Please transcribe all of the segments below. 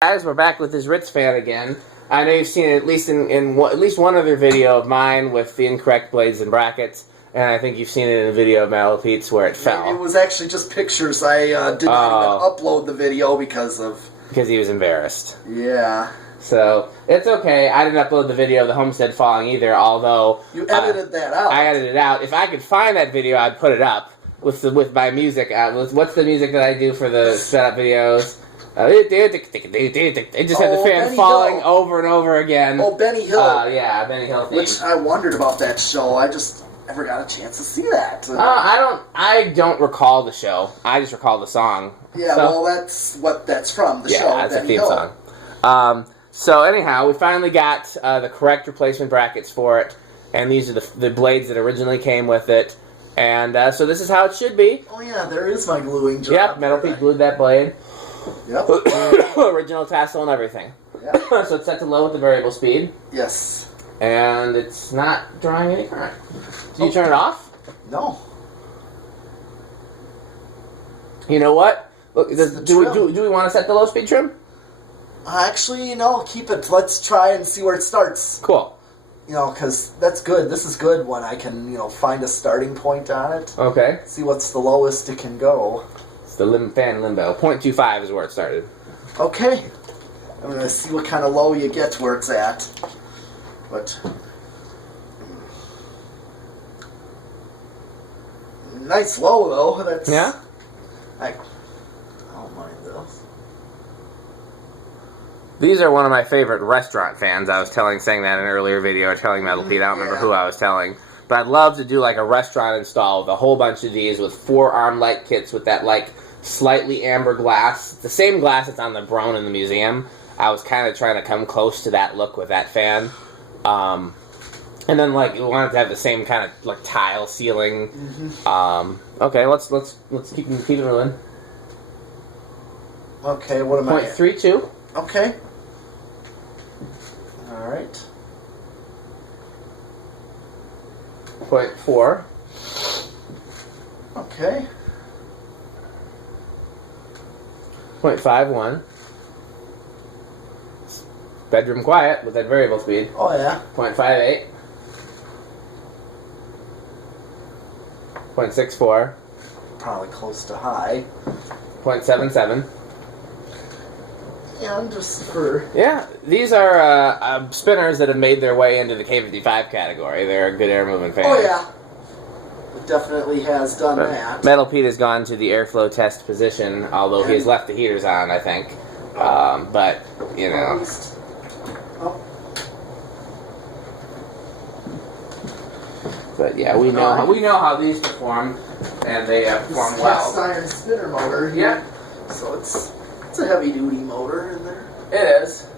Guys, we're back with this Ritz fan again. I know you've seen it at least at least one other video of mine with the incorrect blades and brackets, and I think you've seen it in a video of Metal Pete's where it fell. It was actually just pictures. I did not even upload the video because he was embarrassed. Yeah. So it's okay. I didn't upload the video of the homestead falling either. Although you edited that out. I edited it out. If I could find that video, I'd put it up with my music. What's the music that I do for the sped up videos? It just had the fan Benny falling Hill. over and over again. Oh, Benny Hill. Yeah, Benny Hill theme. Which I wondered about that show. I just never got a chance to see that. I don't recall the show. I just recall the song. Yeah, so, well, that's what that's from, the show. Yeah, that's Benny a theme Hill. song. So anyhow, we finally got the correct replacement brackets for it, and these are the blades that originally came with it. And so this is how it should be. Oh yeah, there is my gluing job. Yep, Metal Pete glued that blade. Yep. Original tassel and everything. Yep. So it's set to low with the variable speed. Yes. And it's not drawing any current. Do you turn it off? No. You know what? Look, do we want to set the low speed trim? Actually, keep it. Let's try and see where it starts. Cool. Because that's good. This is good when I can, find a starting point on it. Okay. See what's the lowest it can go. It's the fan limbo. 0.25 is where it started. Okay. I'm going to see what kind of low you get to where it's at. But nice low, though. That's... Yeah? I don't mind those. These are one of my favorite restaurant fans. I was saying that in an earlier video, telling Metal Pete. I don't remember who I was telling. But I'd love to do like a restaurant install with a whole bunch of these with 4-arm light kits with that like slightly amber glass. The same glass that's on the Brown in the museum. I was kind of trying to come close to that look with that fan. And then like we wanted to have the same kind of like tile ceiling. Mm-hmm. Okay, let's keep it moving. Okay, what am I at? 0.32. Okay. All right. 0.4. Okay. 0.51. Bedroom quiet with that variable speed. Oh yeah. 0.58. 0.64. Probably close to high. 0.77. Yeah, just for... Yeah, these are spinners that have made their way into the K55 category. They're a good air moving fan. Oh yeah. It definitely has done that. Metal Pete has gone to the airflow test position, although he has left the heaters on, I think. But, But yeah, we know how these perform, and they perform well. Cast iron spinner motor here. Yeah. So it's a heavy duty motor in there. It is.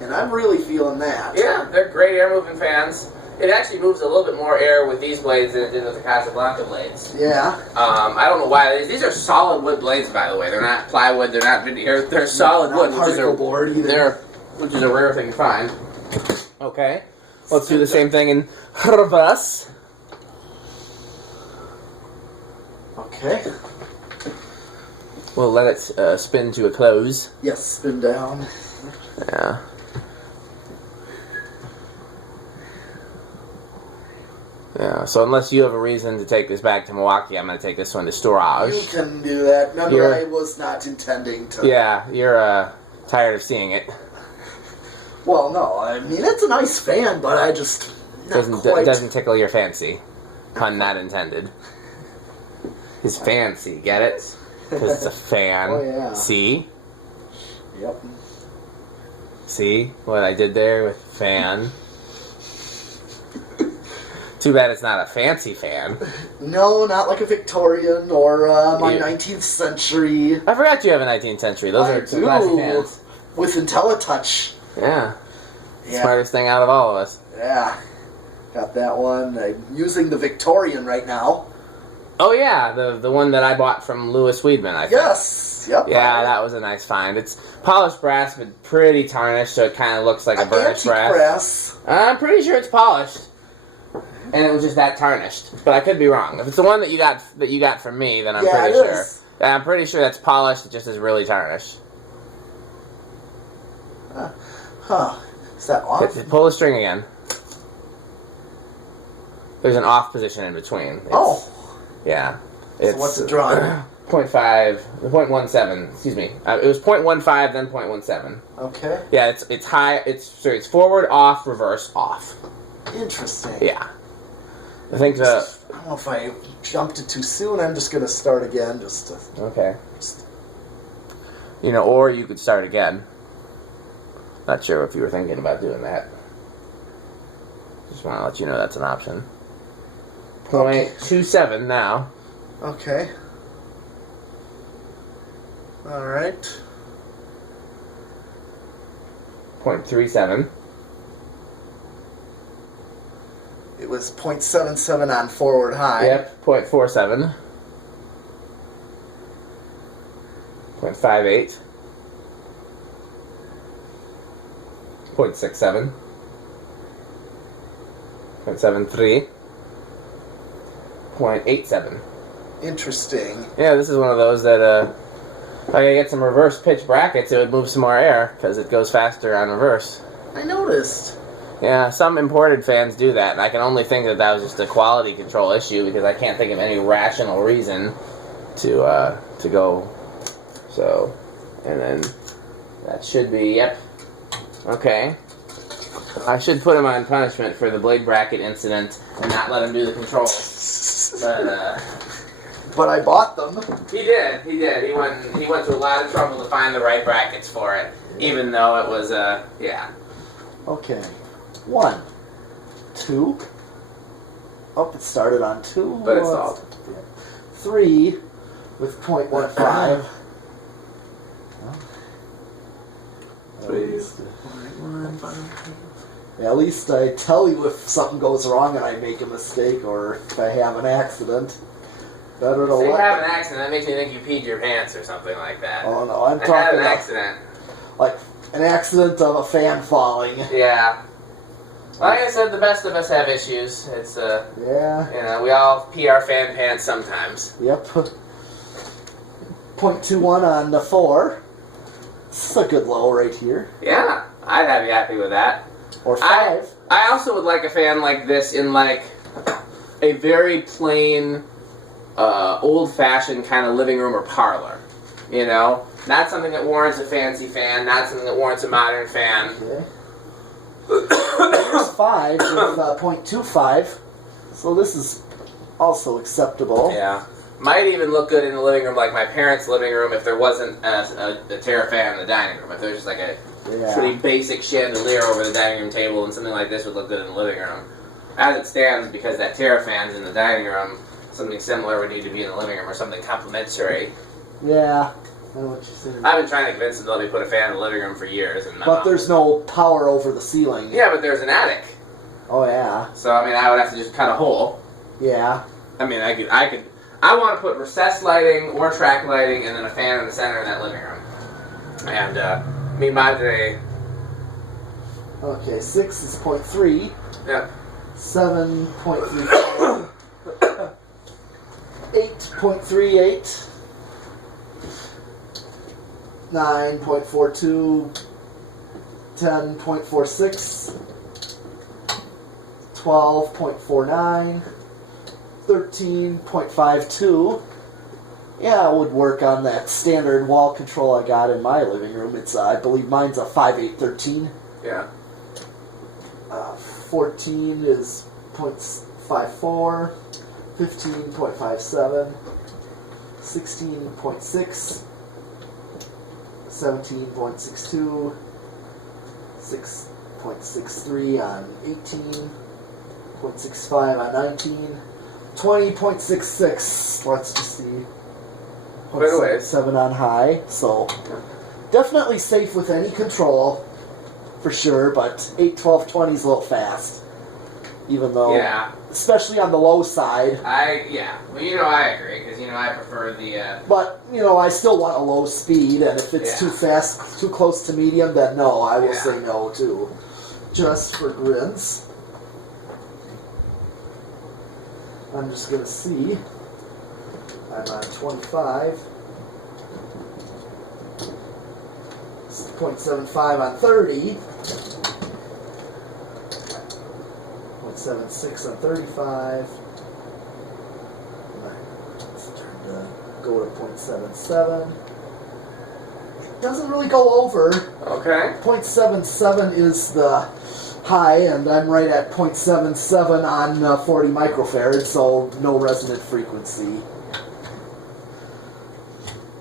And I'm really feeling that. Yeah, they're great air moving fans. It actually moves a little bit more air with these blades than it did with the Casablanca blades. Yeah. I don't know why. These are solid wood blades, by the way. They're not plywood. They're not veneer. They're solid wood, which is a rare thing to find. Okay. Let's do the same thing in reverse. Okay. We'll let it spin to a close. Yes, spin down. Yeah. Yeah, so unless you have a reason to take this back to Milwaukee, I'm going to take this one to storage. You can do that. Remember, I was not intending to... Yeah, you're tired of seeing it. Well, no, I mean, it's a nice fan, but I just... Doesn't tickle your fancy. Pun not intended. His fancy, get it? Because it's a fan. Oh, yeah. See? Yep. See what I did there with fan? Too bad it's not a fancy fan. No, not like a Victorian or my 19th century. I forgot you have a 19th century. Those are some classy fans. With IntelliTouch. Yeah. Smartest thing out of all of us. Yeah. Got that one. I'm using the Victorian right now. Oh yeah, the one that I bought from Louis Weedman, I think. Yes. Yep. Yeah, that was a nice find. It's polished brass, but pretty tarnished, so it kind of looks like a burnished brass. I'm pretty sure it's polished. And it was just that tarnished. But I could be wrong. If it's the one that you got from me, then I'm pretty sure. I'm pretty sure that's polished, it just is really tarnished. Huh. Is that off? Pull the string again. There's an off position in between. Yeah. So what's it drawing? 0.17, excuse me. It was 0.15, then 0.17. Okay. Yeah, it's high, it's forward, off, reverse, off. Interesting. Yeah. I think I don't know if I jumped it too soon. I'm just going to start again just to... Okay. Or you could start again. Not sure if you were thinking about doing that. Just want to let you know that's an option. 0.27 now. Okay. All right. 0.37. It was 0.77 on forward high. Yep, 0.47. 0.58. 0.67. 0.73. 0.87. Interesting. Yeah, this is one of those that, if I could get some reverse pitch brackets, it would move some more air, because it goes faster on reverse. I noticed. Yeah, some imported fans do that, and I can only think that was just a quality control issue, because I can't think of any rational reason to go. So, and then that should be, yep. Okay. I should put him on punishment for the blade bracket incident and not let him do the controls. But I bought them. He did. He went to a lot of trouble to find the right brackets for it, even though it was, yeah. Okay. 1, 2. Oh, it started on 2. But it's all. 3 with 0.15. At least I tell you if something goes wrong and I make a mistake, or if I have an accident. Better to If you let. have an accident, that makes me think you peed your pants or something like that. Oh no, I'm I talking had an about accident. like an accident of a fan falling. Yeah. Like I said, the best of us have issues. It's Yeah. we all pee our fan pants sometimes. Yep. 0.21 on the 4. This is a good low right here. Yeah, I'd have you happy with that. Or 5. I also would like a fan like this in like a very plain, old-fashioned kind of living room or parlor. Not something that warrants a fancy fan, not something that warrants a modern fan. Okay. There's 5 with 0.25. So this is also acceptable. Yeah. Might even look good in the living room, like my parents' living room, if there wasn't a Terra fan in the dining room. If there was just like a pretty basic chandelier over the dining room table, and something like this would look good in the living room. As it stands, because that Terra fan's in the dining room, something similar would need to be in the living room, or something complementary. Yeah, I know what you're saying. I've been trying to convince them to let me put a fan in the living room for years. But there's no power over the ceiling. Yeah, but there's an attic. Oh, yeah. So, I would have to just cut a hole. Yeah. I want to put recessed lighting or track lighting and then a fan in the center of that living room. And, mi madre... Okay, 6 is 0.3. Yeah. 7.34. 8.38. 9.42. 10.46. 12.49. 13.52. Yeah, I would work on that standard wall control I got in my living room. It's, I believe mine's a 5813. Yeah. 14 is 0.54. 15.57. 16.6. 17.62. 6.63 on 18. 0.65 on 19. 20.66. Let's just see. 0.7 on high. So definitely safe with any control, for sure. But 8, 12, 20 is a little fast, even though, especially on the low side. Well, I agree, because I prefer the. But I still want a low speed, and if it's too fast, too close to medium, then no, I will say no too. Just for grins. I'm just going to see. I'm on 25. 0.75 on 30. 0.76 on 35. It's trying to go to 0.77. It doesn't really go over. Okay. 0.77 is the high, and I'm right at 0.77 on 40 microfarads, so no resonant frequency.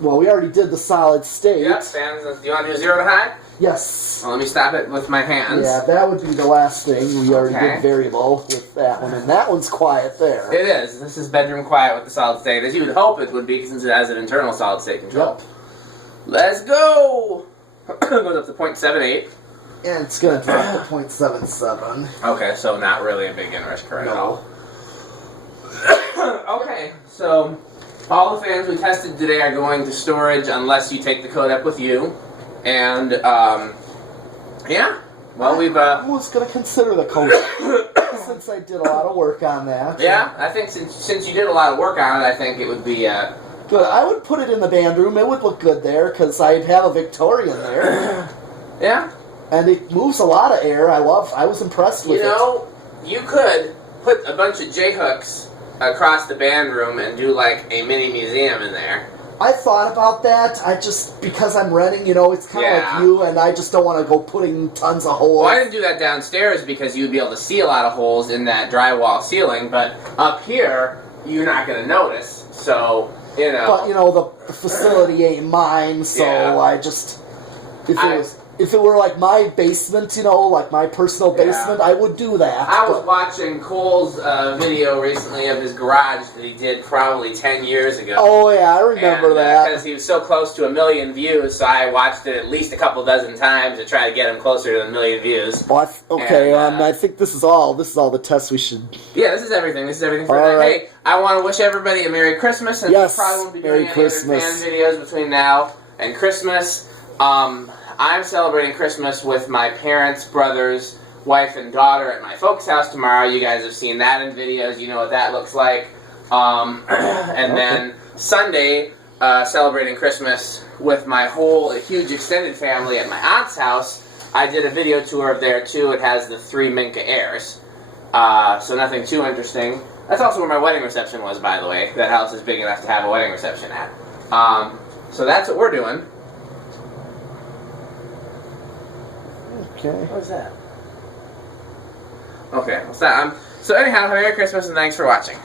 Well, we already did the solid state. Yep, fans. Do you want to do 0 to high? Yes. Well, let me stop it with my hands. Yeah, that would be the last thing. We already Okay. did variable with that one, and that one's quiet there. It is. This is bedroom quiet with the solid state, as you would hope it would be, since it has an internal solid state control. Yep. Let's go! Goes up to 0.78. And it's going to drop to 0.77. Okay, so not really a big inrush current at No. all. Okay, so all the fans we tested today are going to storage unless you take the code up with you. And, yeah. Well, we've, I was going to consider the code since I did a lot of work on that. Yeah, I think since you did a lot of work on it, I think it would be, Good. I would put it in the band room. It would look good there because I'd have a Victorian there. yeah. And it moves a lot of air. I was impressed with it. You know, you could put a bunch of J-hooks across the band room and do like a mini museum in there. I thought about that. I just, because I'm renting, it's kind of Yeah. like you, and I just don't want to go putting tons of holes. Well, I didn't do that downstairs because you'd be able to see a lot of holes in that drywall ceiling, but up here, you're not going to notice, so, But, the facility ain't mine, so Yeah. I just, if it were like my basement, like my personal basement, I would do that. I was watching Cole's video recently of his garage that he did probably 10 years ago. Oh, yeah, I remember that. Because he was so close to 1 million views, so I watched it at least a couple dozen times to try to get him closer to the 1 million views. Well, I think this is all the tests we should... Yeah, this is everything. This is everything for All that. right. Hey, I want to wish everybody a Merry Christmas, and Yes, we probably won't be Merry doing any Christmas. other fan videos between now and Christmas. I'm celebrating Christmas with my parents, brothers, wife, and daughter at my folks' house tomorrow. You guys have seen that in videos. You know what that looks like. And then Sunday, celebrating Christmas with my whole huge extended family at my aunt's house. I did a video tour of there, too. It has the 3 Minka Airs. So nothing too interesting. That's also where my wedding reception was, by the way. That house is big enough to have a wedding reception at. So that's what we're doing. Okay. What was that? Okay, well, so anyhow, Merry Christmas and thanks for watching.